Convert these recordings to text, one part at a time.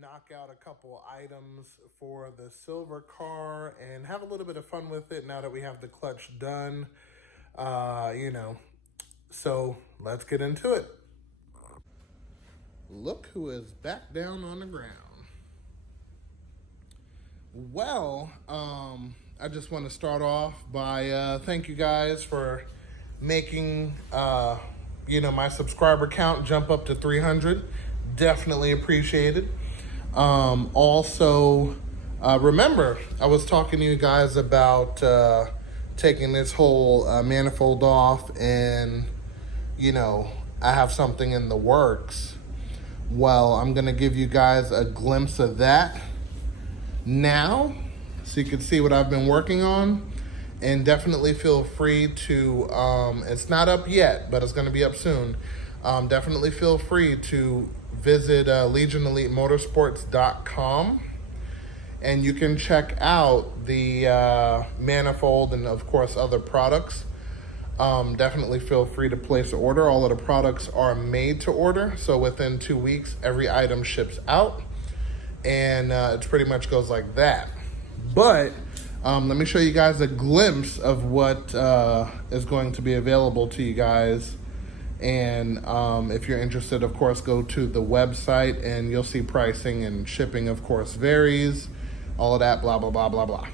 knock out a couple items for the silver car and have a little bit of fun with it now that we have the clutch done. So let's get into it. Look who is back down on the ground. Well, I just want to start off by thank you guys for making my subscriber count jump up to 300. Definitely appreciated. Also, remember I was talking to you guys about taking this whole manifold off, and I have something in the works. Well, I'm gonna give you guys a glimpse of that now, so you can see what I've been working on. And definitely feel free to, it's not up yet, but it's going to be up soon. Definitely feel free to visit legionelitemotorsports.com, and you can check out the manifold and, of course, other products. Definitely feel free to place an order. All of the products are made to order, so within 2 weeks, every item ships out. And it pretty much goes like that. But let me show you guys a glimpse of what is going to be available to you guys. And if you're interested, of course, go to the website and you'll see pricing, and shipping, of course, varies. All of that, blah, blah, blah, blah, blah.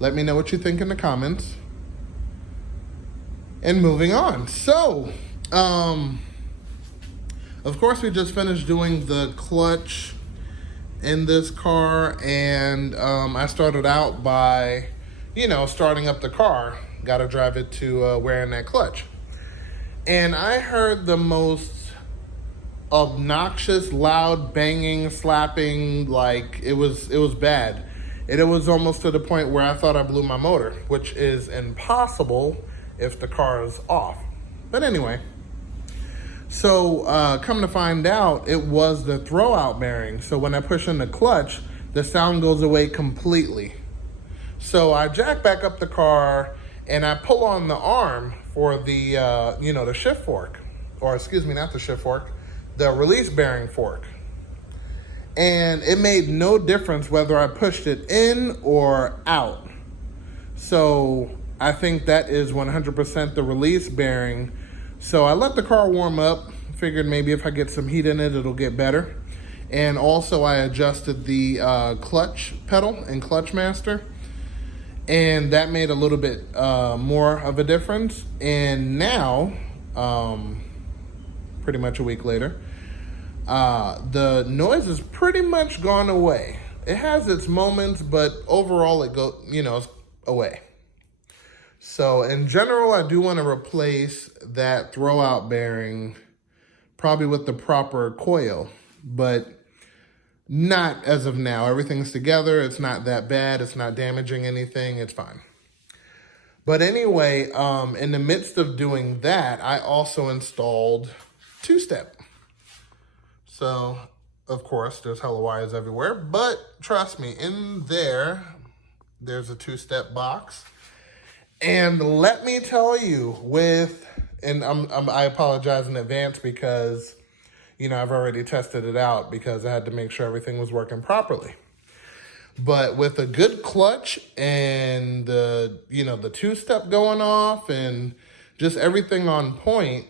Let me know what you think in the comments. And moving on. So, of course, we just finished doing the clutch in this car, and I started out by, starting up the car. Got to drive it to wearing that clutch. And I heard the most obnoxious, loud banging, slapping, like it was bad. And it was almost to the point where I thought I blew my motor, which is impossible if the car is off. But anyway, so come to find out, it was the throwout bearing. So when I push in the clutch, the sound goes away completely. So I jack back up the car and I pull on the arm for the, the shift fork, or excuse me, not the shift fork, the release bearing fork. And it made no difference whether I pushed it in or out. So I think that is 100% the release bearing. So I let the car warm up, figured maybe if I get some heat in it, it'll get better. And also I adjusted the clutch pedal in Clutch Master, and that made a little bit more of a difference. And now, pretty much a week later, the noise is pretty much gone away. It has its moments, but overall it it's away. So in general, I do want to replace that throwout bearing, probably with the proper coil, but not as of now. Everything's together. It's not that bad. It's not damaging anything. It's fine. But anyway, in the midst of doing that, I also installed two-step. So, of course, there's hella wires everywhere, but trust me, in there's a two-step box. And let me tell you, I apologize in advance because, I've already tested it out because I had to make sure everything was working properly. But with a good clutch and the two-step going off and just everything on point,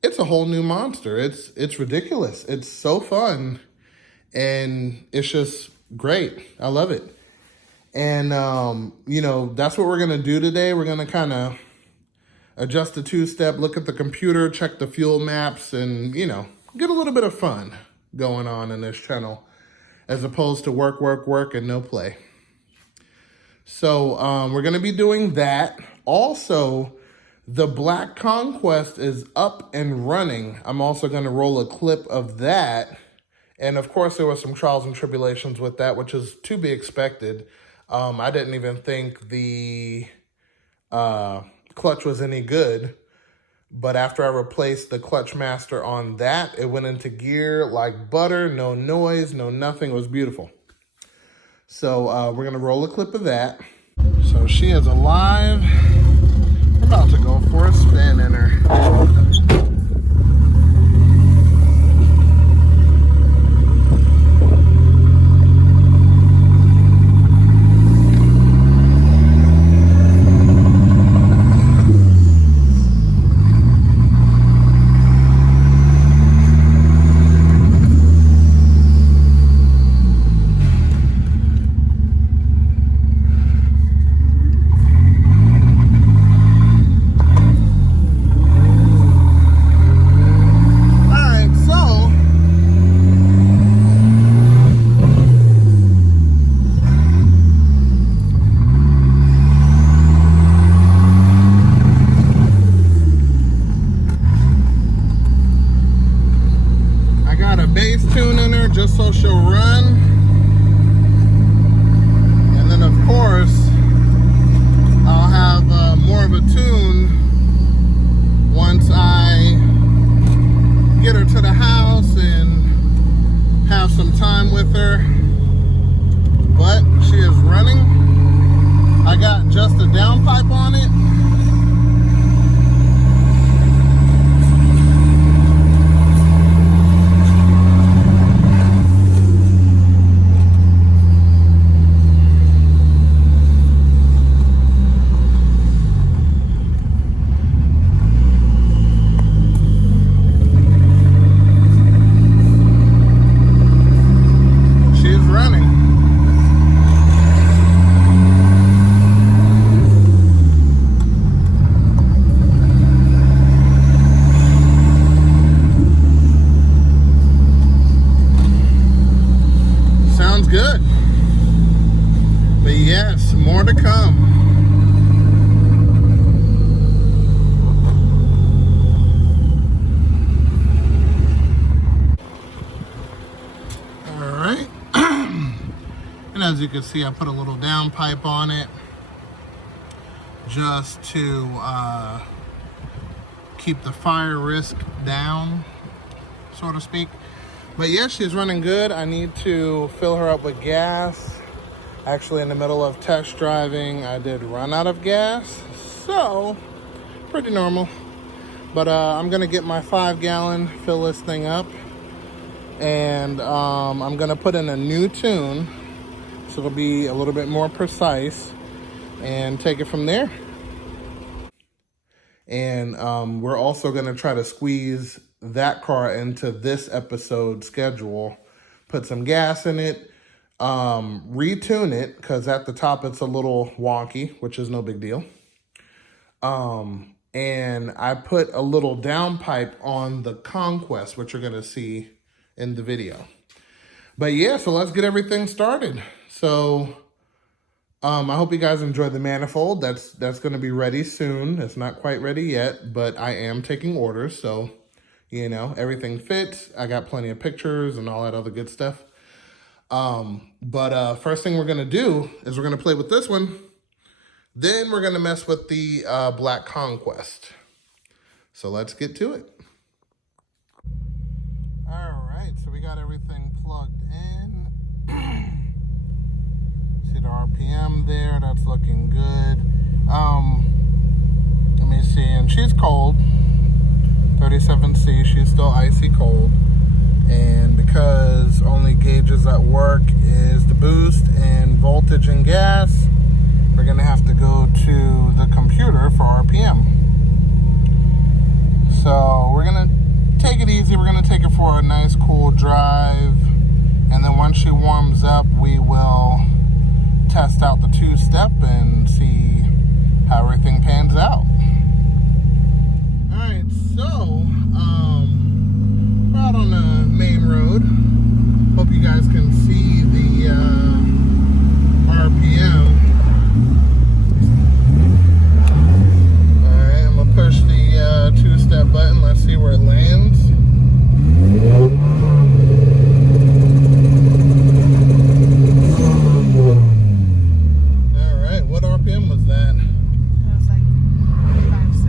it's a whole new monster. It's ridiculous. It's so fun, and it's just great. I love it. And, you know, that's what we're going to do today. We're going to kind of adjust the two-step, look at the computer, check the fuel maps, and, you know, get a little bit of fun going on in this channel, as opposed to work, work, work, and no play. So we're going to be doing that. Also, the Black Conquest is up and running. I'm also going to roll a clip of that. And of course, there were some trials and tribulations with that, which is to be expected. I didn't even think the clutch was any good. But after I replaced the clutch master on that, it went into gear like butter, no noise, no nothing. It was beautiful. So we're going to roll a clip of that. So she is alive. We're about to go for a spin in her. Just so she'll run, and then of course I'll have more of a tune once I get her to the house and have some time with her. But she is running. I got just a downpipe on it. Good. But yes, more to come. All right. And as you can see, I put a little downpipe on it just to keep the fire risk down, so to speak. But yeah, she's running good. I need to fill her up with gas. Actually, in the middle of test driving, I did run out of gas. So, pretty normal. But I'm going to get my 5-gallon, fill this thing up. And I'm going to put in a new tune, so it'll be a little bit more precise. And take it from there. And we're also going to try to squeeze that car into this episode schedule, put some gas in it, retune it, because at the top it's a little wonky, which is no big deal. And I put a little downpipe on the Conquest, which you're going to see in the video. But yeah, so let's get everything started. So I hope you guys enjoyed the manifold. That's going to be ready soon. It's not quite ready yet, but I am taking orders, so you know, everything fits. I got plenty of pictures and all that other good stuff. But first thing we're going to do is we're going to play with this one. Then we're going to mess with the Black Conquest. So let's get to it. All right, so we got everything plugged in. See the RPM there, that's looking good. Let me see, and she's cold. 37C, she's still icy cold. And because only gauges that work is the boost and voltage and gas, we're gonna have to go to the computer for RPM. So we're gonna take it easy. We're gonna take it for a nice cool drive. And then once she warms up, we will test out the two-step and see how everything pans out. Alright, so we're out on the main road. Hope you guys can see the RPM. Alright, I'm gonna push the two-step button. Let's see where it lands. Alright, what RPM was that? It was like 5, 6.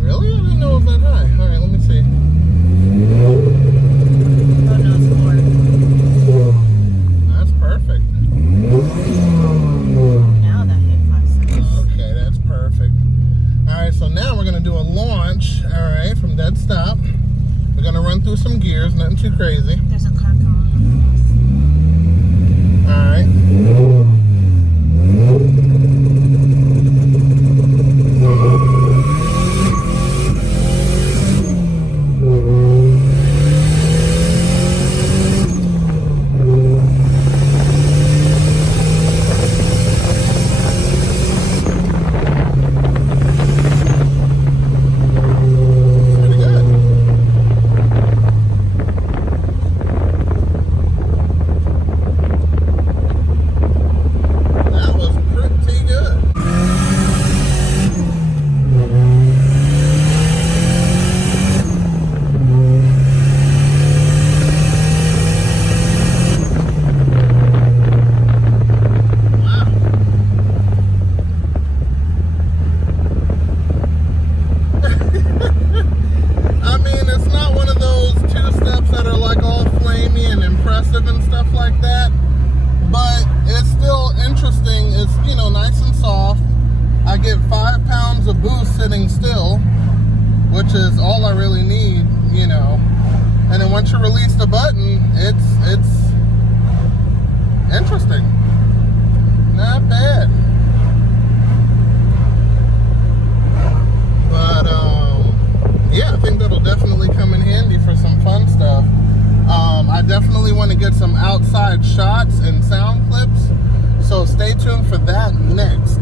Really? I didn't know it was that high. Alright, let me see. Oh no, it's 4. That's perfect. Now that hit 5, 6. Okay, that's perfect. Alright, so now we're going to do a launch, alright, from dead stop. We're going to run through some gears, nothing too crazy. There's a car coming up. Alright. And stuff like that, but it's still interesting. It's, you know, nice and soft. I get 5 pounds of boost sitting still, which is all I really need, you know. And then once you release the button, it's interesting. Not bad. But yeah, I think that'll definitely come in handy for some fun stuff. I definitely want to get some outside shots and sound clips, so stay tuned for that next.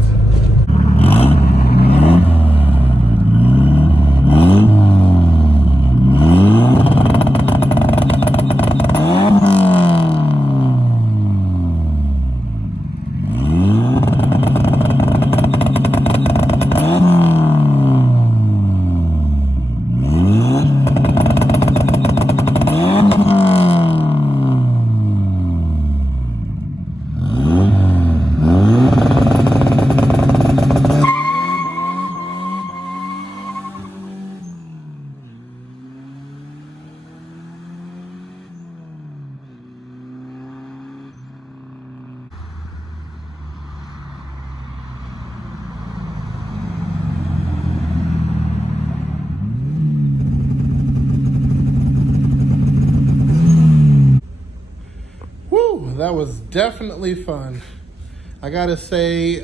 That was definitely fun. I gotta say,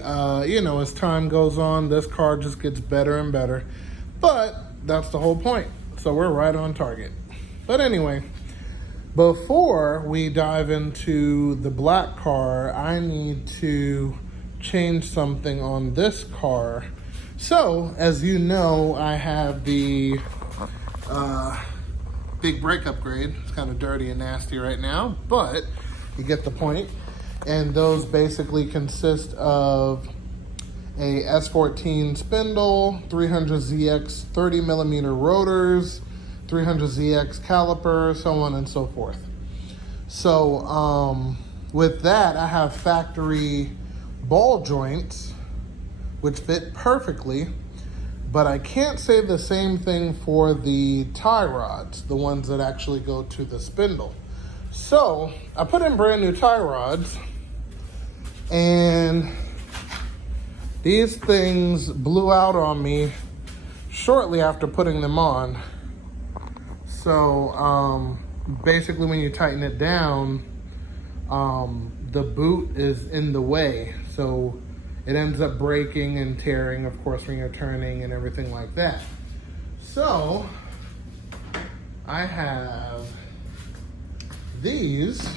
you know, as time goes on, this car just gets better and better. But that's the whole point. So we're right on target. But anyway, before we dive into the black car, I need to change something on this car. So, as you know, I have the big brake upgrade. It's kind of dirty and nasty right now, but you get the point. And those basically consist of a S14 spindle, 300ZX 30 millimeter rotors, 300ZX caliper, so on and so forth. So with that, I have factory ball joints, which fit perfectly, but I can't say the same thing for the tie rods, the ones that actually go to the spindle. So I put in brand new tie rods, and these things blew out on me shortly after putting them on. So basically when you tighten it down, the boot is in the way. So it ends up breaking and tearing, of course, when you're turning and everything like that. So I have these,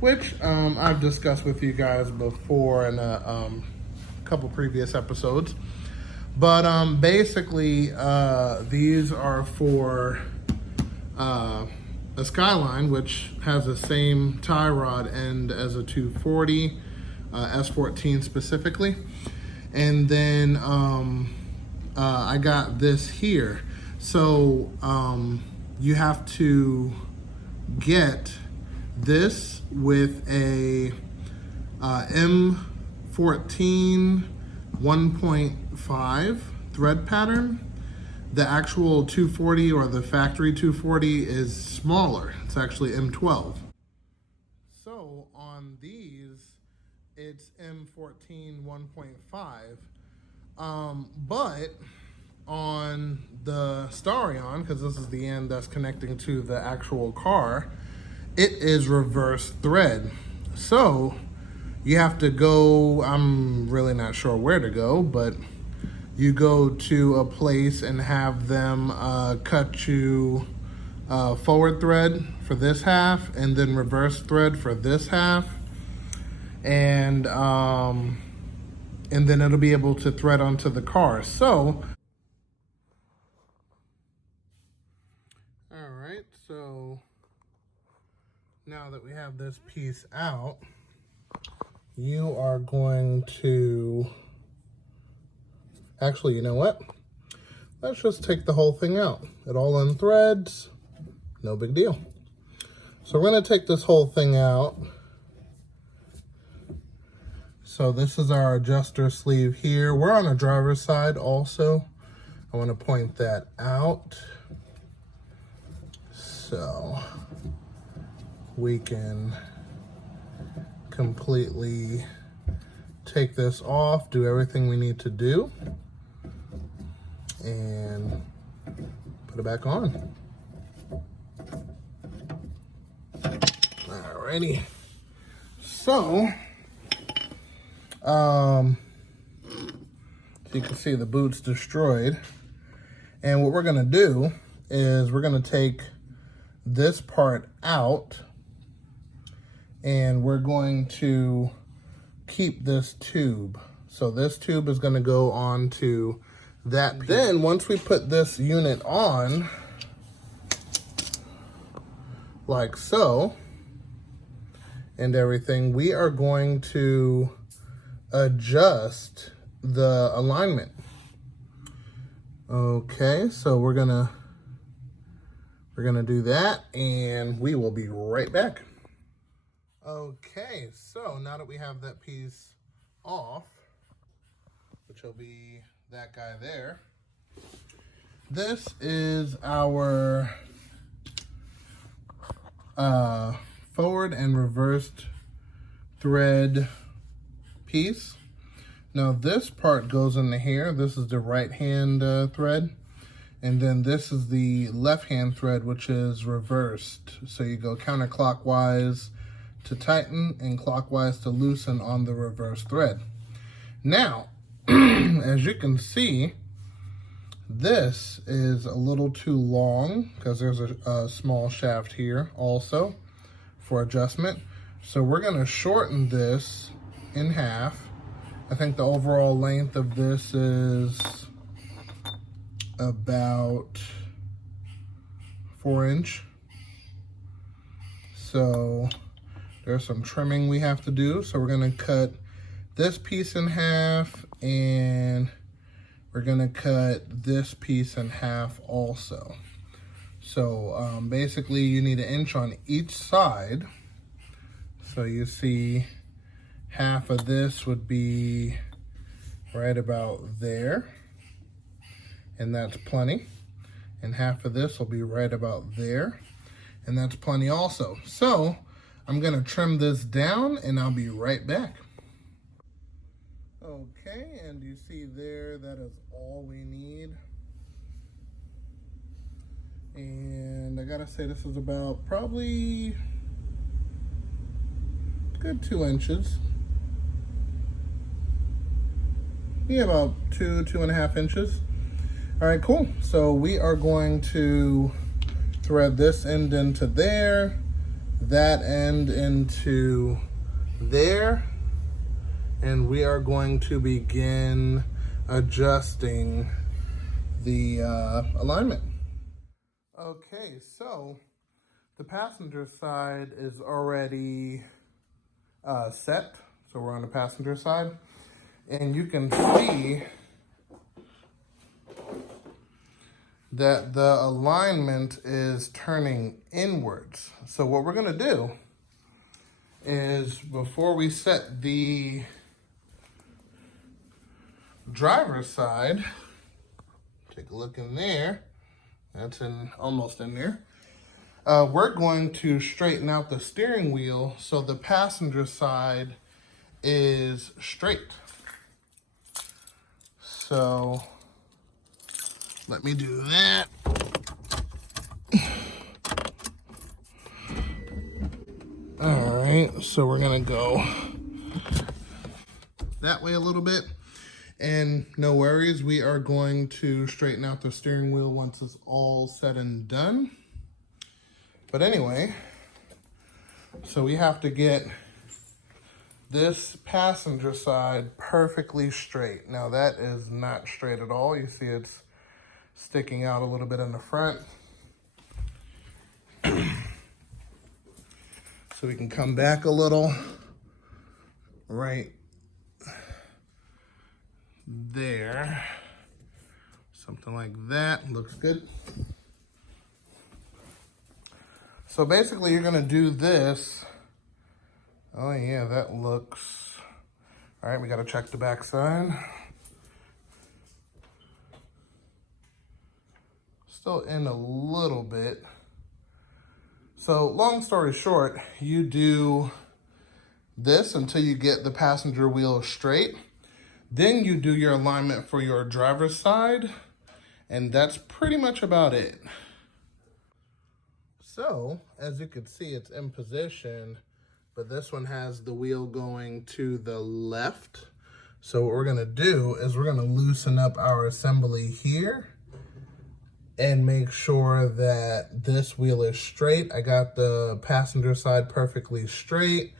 which I've discussed with you guys before in a couple previous episodes. But basically, these are for a Skyline, which has the same tie rod end as a 240, S14 specifically. And then I got this here. So you have to get this with a M14 1.5 thread pattern. The actual 240 or the factory 240 is smaller. It's actually M12. So on these, it's M14 1.5. But on the starion, because this is the end that's connecting to the actual car, it is reverse thread. So you have to go, I'm really not sure where to go, but you go to a place and have them cut you forward thread for this half and then reverse thread for this half. And then it'll be able to thread onto the car. So, all right, so now that we have this piece out, you are going to, actually, you know what? Let's just take the whole thing out. It all unthreads, no big deal. So we're gonna take this whole thing out. So this is our adjuster sleeve here. We're on a driver's side also. I wanna point that out. So we can completely take this off, do everything we need to do, and put it back on. Alrighty. So, you can see the boot's destroyed. And what we're gonna do is we're gonna take this part out and we're going to keep this tube. So this tube is gonna go onto that piece. Then once we put this unit on, like so, and everything, we are going to adjust the alignment. Okay, so we're gonna do that and we will be right back. Okay, so now that we have that piece off, which will be that guy there, this is our forward and reversed thread piece. Now this part goes into here. This is the right hand thread. And then this is the left hand thread, which is reversed. So you go counterclockwise to tighten and clockwise to loosen on the reverse thread. Now, as you can see, this is a little too long because there's a small shaft here also for adjustment. So we're gonna shorten this in half. I think the overall length of this is about 4 inch. So there's some trimming we have to do. So we're gonna cut this piece in half and we're gonna cut this piece in half also. So basically you need 1 inch on each side. So you see half of this would be right about there. And that's plenty. And half of this will be right about there. And that's plenty also. So I'm gonna trim this down and I'll be right back. Okay, and you see there, that is all we need. And I gotta say this is about probably a good 2 inches. Yeah, about 2.5 inches. All right, cool. So we are going to thread this end into there, that end into there, and we are going to begin adjusting the alignment. Okay, so the passenger side is already set. So we're on the passenger side, and you can see that the alignment is turning inwards. So what we're gonna do is, before we set the driver's side, take a look in there. That's almost in there. We're going to straighten out the steering wheel so the passenger side is straight. So let me do that. All right, so we're gonna go that way a little bit. And no worries, we are going to straighten out the steering wheel once it's all said and done. But anyway, so we have to get this passenger side perfectly straight. Now that is not straight at all. You see it's sticking out a little bit in the front. So we can come back a little, right there. Something like that, looks good. So basically you're gonna do this. Oh yeah, that looks, all right, we gotta check the back side. Still in a little bit. So long story short, you do this until you get the passenger wheel straight. Then you do your alignment for your driver's side, and that's pretty much about it. So, as you can see, it's in position, but this one has the wheel going to the left. So what we're gonna do is we're gonna loosen up our assembly here and make sure that this wheel is straight. I got the passenger side perfectly straight,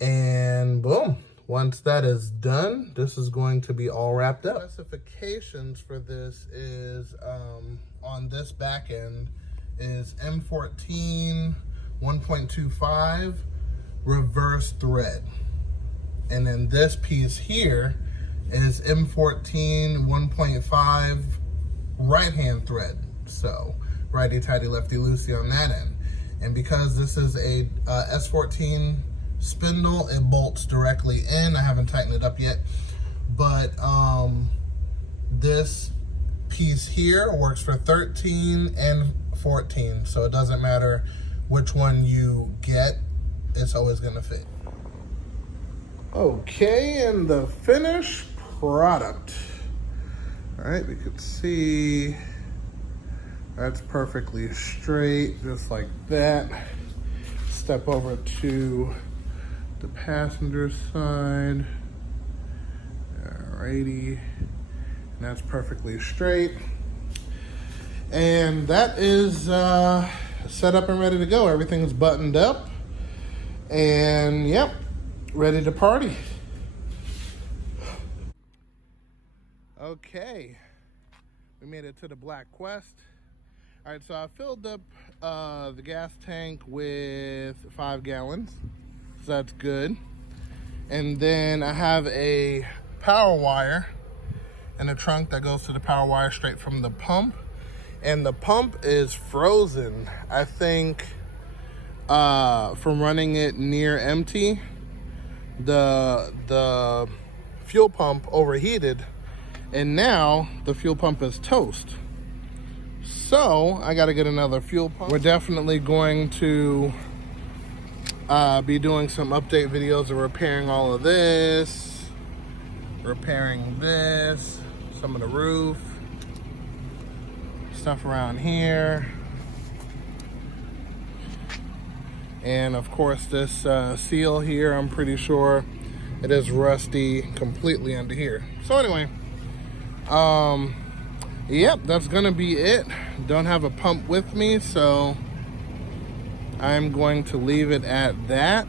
and boom. Once that is done, this is going to be all wrapped up. Specifications for this is, on this back end, is M14 1.25 reverse thread. And then this piece here is M14 1.5 right hand thread. So righty tighty lefty loosey on that end. And because this is a S14 spindle, it bolts directly in. I haven't tightened it up yet, but this piece here works for 13 and 14, so it doesn't matter which one you get, it's always gonna fit. Okay, and the finished product. All right, we could see that's perfectly straight, just like that. Step over to the passenger side. Alrighty, and that's perfectly straight. And that is set up and ready to go. Everything's buttoned up, and yep, ready to party. Okay, we made it to the Black Quest. All right, so I filled up the gas tank with 5 gallons. So that's good. And then I have a power wire in the trunk that goes to the power wire straight from the pump. And the pump is frozen. I think from running it near empty, the fuel pump overheated, and now the fuel pump is toast. So I gotta get another fuel pump. We're definitely going to be doing some update videos of repairing all of this, repairing this, some of the roof, stuff around here, and of course this seal here, I'm pretty sure it is rusty completely under here. So anyway, yep, that's gonna be it. Don't have a pump with me, so I'm going to leave it at that.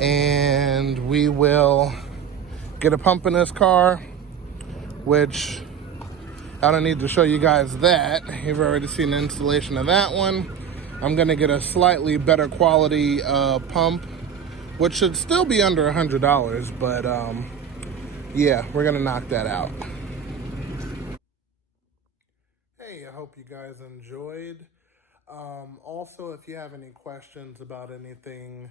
And we will get a pump in this car, which I don't need to show you guys that. You've already seen the installation of that one. I'm gonna get a slightly better quality pump, which should still be under $100, but yeah, we're gonna knock that out. Hey, I hope you guys enjoyed. Also, if you have any questions about anything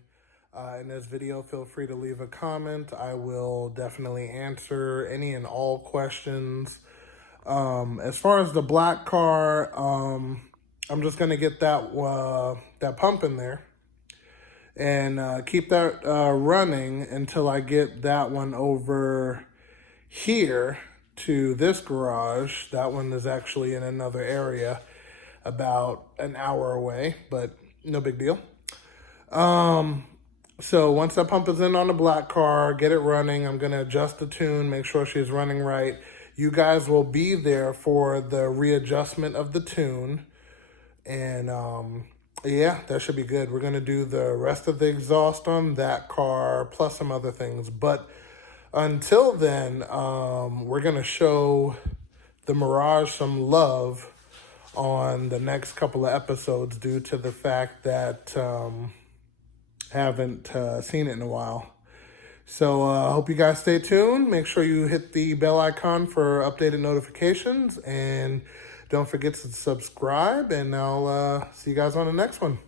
in this video, feel free to leave a comment. I will definitely answer any and all questions. As far as the black car, I'm just gonna get that pump in there and keep that running until I get that one over here to this garage. That one is actually in another area, about an hour away, but no big deal. So once that pump is in on the black car, get it running. I'm going to adjust the tune, make sure she's running right. You guys will be there for the readjustment of the tune. And yeah, that should be good. We're going to do the rest of the exhaust on that car, plus some other things. But until then, we're going to show the Mirage some love on the next couple of episodes due to the fact that haven't seen it in a while. So I hope you guys stay tuned. Make sure you hit the bell icon for updated notifications, and don't forget to subscribe, and I'll see you guys on the next one.